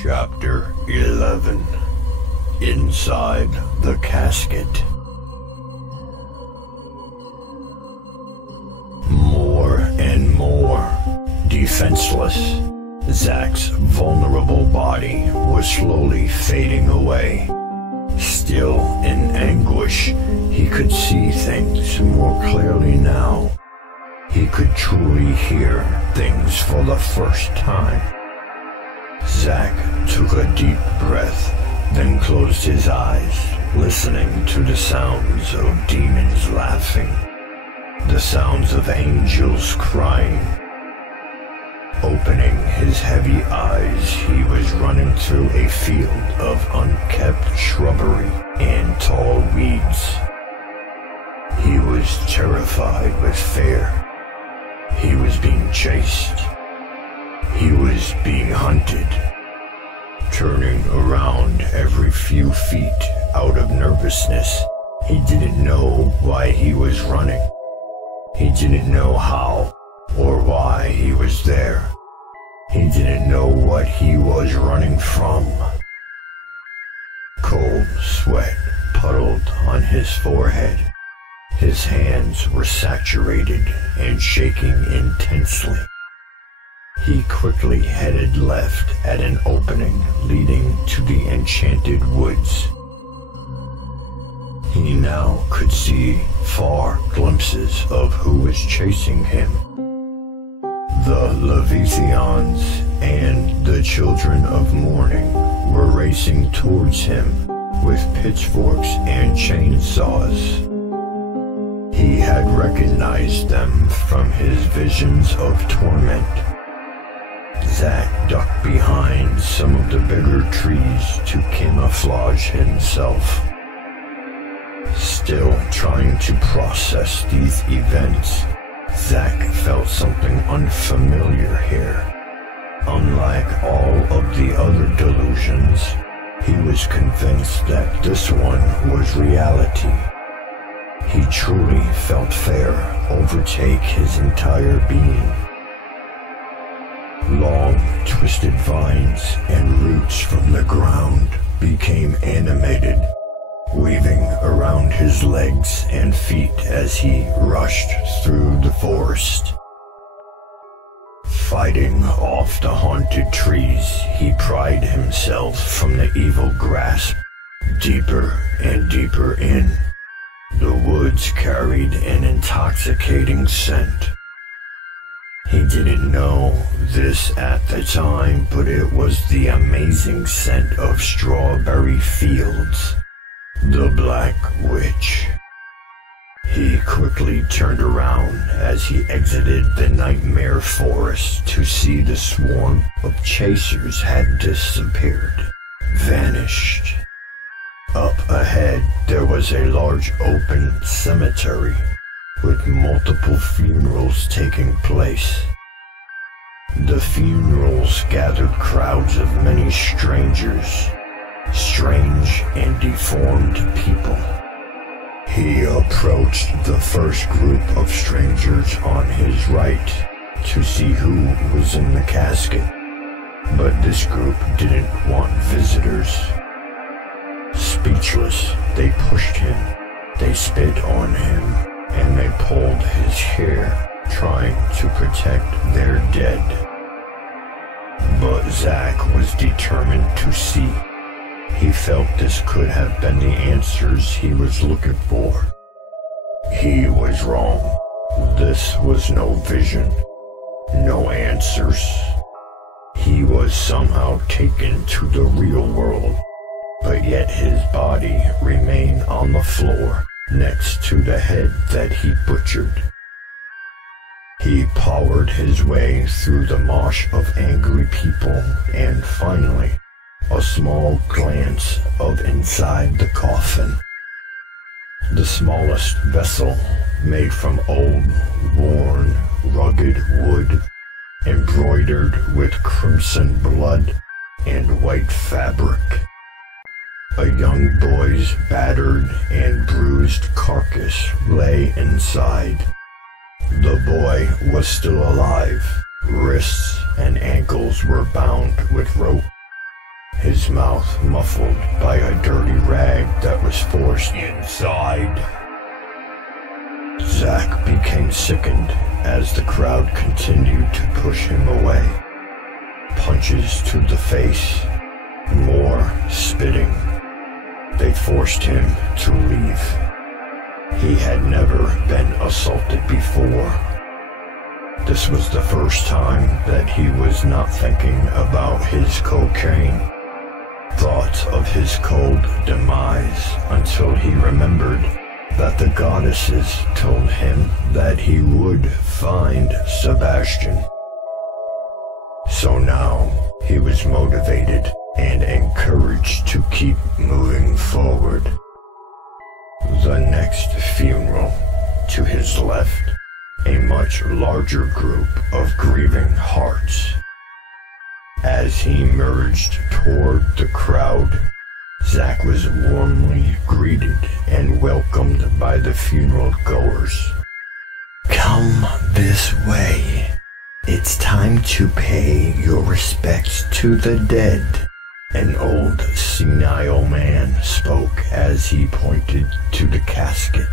Chapter 11. Inside the Casket. More and more defenseless, Zach's vulnerable body was slowly fading away. Still in anguish, he could see things more clearly now. He could truly hear things for the first time. Zach took a deep breath, then closed his eyes, listening to the sounds of demons laughing, the sounds of angels crying. Opening his heavy eyes, he was running through a field of unkept shrubbery and tall weeds. He was terrified with fear. He was being chased. He was being hunted. Turning around every few feet out of nervousness, he didn't know why he was running. He didn't know how or why he was there. He didn't know what he was running from. Cold sweat puddled on his forehead. His hands were saturated and shaking intensely. He quickly headed left at an opening leading to the enchanted woods. He now could see far glimpses of who was chasing him. The Leviathans and the Children of Morning were racing towards him with pitchforks and chainsaws. He had recognized them from his visions of torment. Zach ducked behind some of the bigger trees to camouflage himself. Still trying to process these events, Zach felt something unfamiliar here. Unlike all of the other delusions, he was convinced that this one was reality. He truly felt fear overtake his entire being. Long, twisted vines and roots from the ground became animated, weaving around his legs and feet as he rushed through the forest. Fighting off the haunted trees, he pried himself from the evil grasp, deeper and deeper in. The woods carried an intoxicating scent. He didn't know this at the time, but it was the amazing scent of strawberry fields. The Black Witch. He quickly turned around as he exited the nightmare forest to see the swarm of chasers had disappeared, vanished. Up ahead, there was a large open cemetery with multiple funerals taking place. The funerals gathered crowds of many strangers, strange and deformed people. He approached the first group of strangers on his right to see who was in the casket, but this group didn't want visitors. Speechless, they pushed him, they spit on him, and they pulled his hair, trying to protect their dead. But Zach was determined to see. He felt this could have been the answers he was looking for. He was wrong. This was no vision, no answers. He was somehow taken to the real world, but yet his body remained on the floor next to the head that he butchered. He powered his way through the mosh of angry people and finally a small glance of inside the coffin. The smallest vessel, made from old, worn, rugged wood, embroidered with crimson blood and white fabric. A young boy's battered and bruised carcass lay inside. The boy was still alive. Wrists and ankles were bound with rope. his mouth muffled by a dirty rag that was forced inside. Zach became sickened as the crowd continued to push him away. Punches to the face, more spitting. They forced him to leave. He had never been assaulted before. This was the first time that he was not thinking about his cocaine. Thoughts of his cold demise until he remembered that the goddesses told him that he would find Sebastian. So now he was motivated and encouraged to keep moving forward. The next funeral, to his left, a much larger group of grieving hearts. As he merged toward the crowd, Zach was warmly greeted and welcomed by the funeral goers. "Come this way. It's time to pay your respects to the dead," an old senile man spoke as he pointed to the casket.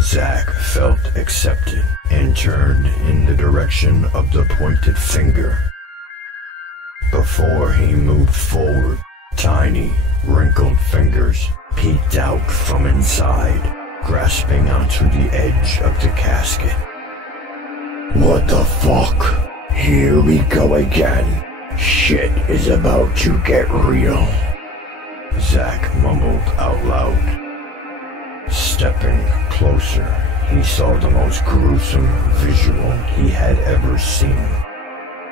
Zach felt accepted and turned in the direction of the pointed finger. Before he moved forward, tiny, wrinkled fingers peeked out from inside, grasping onto the edge of the casket. "What the fuck? Here we go again. Shit is about to get real," Zach mumbled out loud. Stepping closer, he saw the most gruesome visual he had ever seen.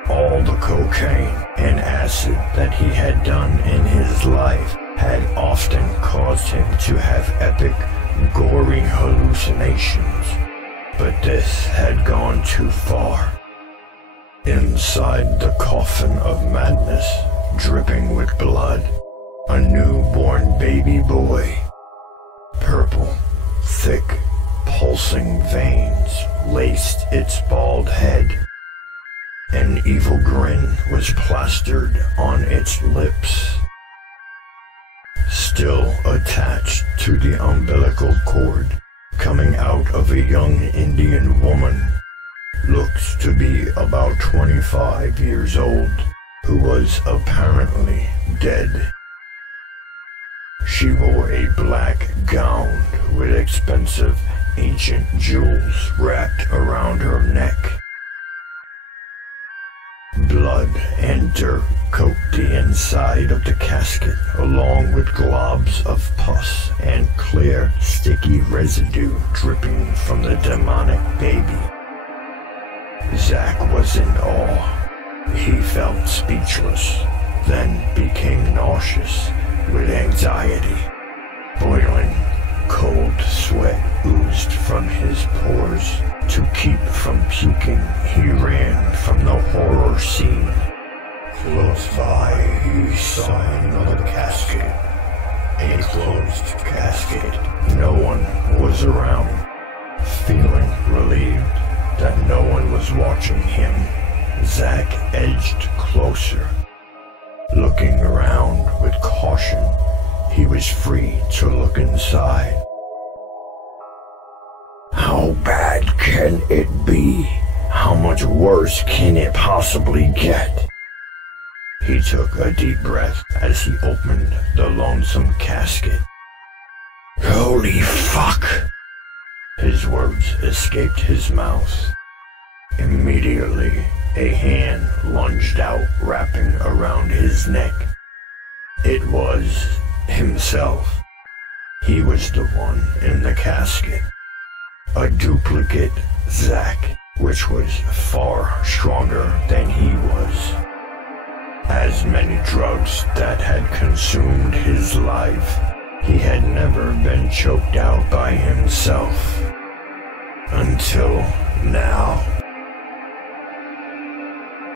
All the cocaine and acid that he had done in his life had often caused him to have epic, gory hallucinations, but this had gone too far. Inside the coffin of madness, dripping with blood, a newborn baby boy. Purple, thick, pulsing veins laced its bald head. An evil grin was plastered on its lips. Still attached to the umbilical cord, coming out of a young Indian woman, looked to be about 25 years old, who was apparently dead. She wore a black gown with expensive ancient jewels wrapped around her neck. Blood and dirt coated the inside of the casket, along with globs of pus and clear, sticky residue dripping from the demonic baby. Zach was in awe. He felt speechless, then became nauseous with anxiety. Boiling, cold sweat oozed from his pores. To keep from puking, he ran from the horror scene. Close by, he saw another casket. A closed casket. No one was around. Feeling relieved that no one was watching him, Zach edged closer. Looking around with caution, he was free to look inside. How bad can it be? How much worse can it possibly get? He took a deep breath as he opened the lonesome casket. Holy fuck! His words escaped his mouth. Immediately, a hand lunged out, wrapping around his neck. It was himself. He was the one in the casket. A duplicate Zach, which was far stronger than he was. As many drugs that had consumed his life, he had never been choked out by himself. Until now.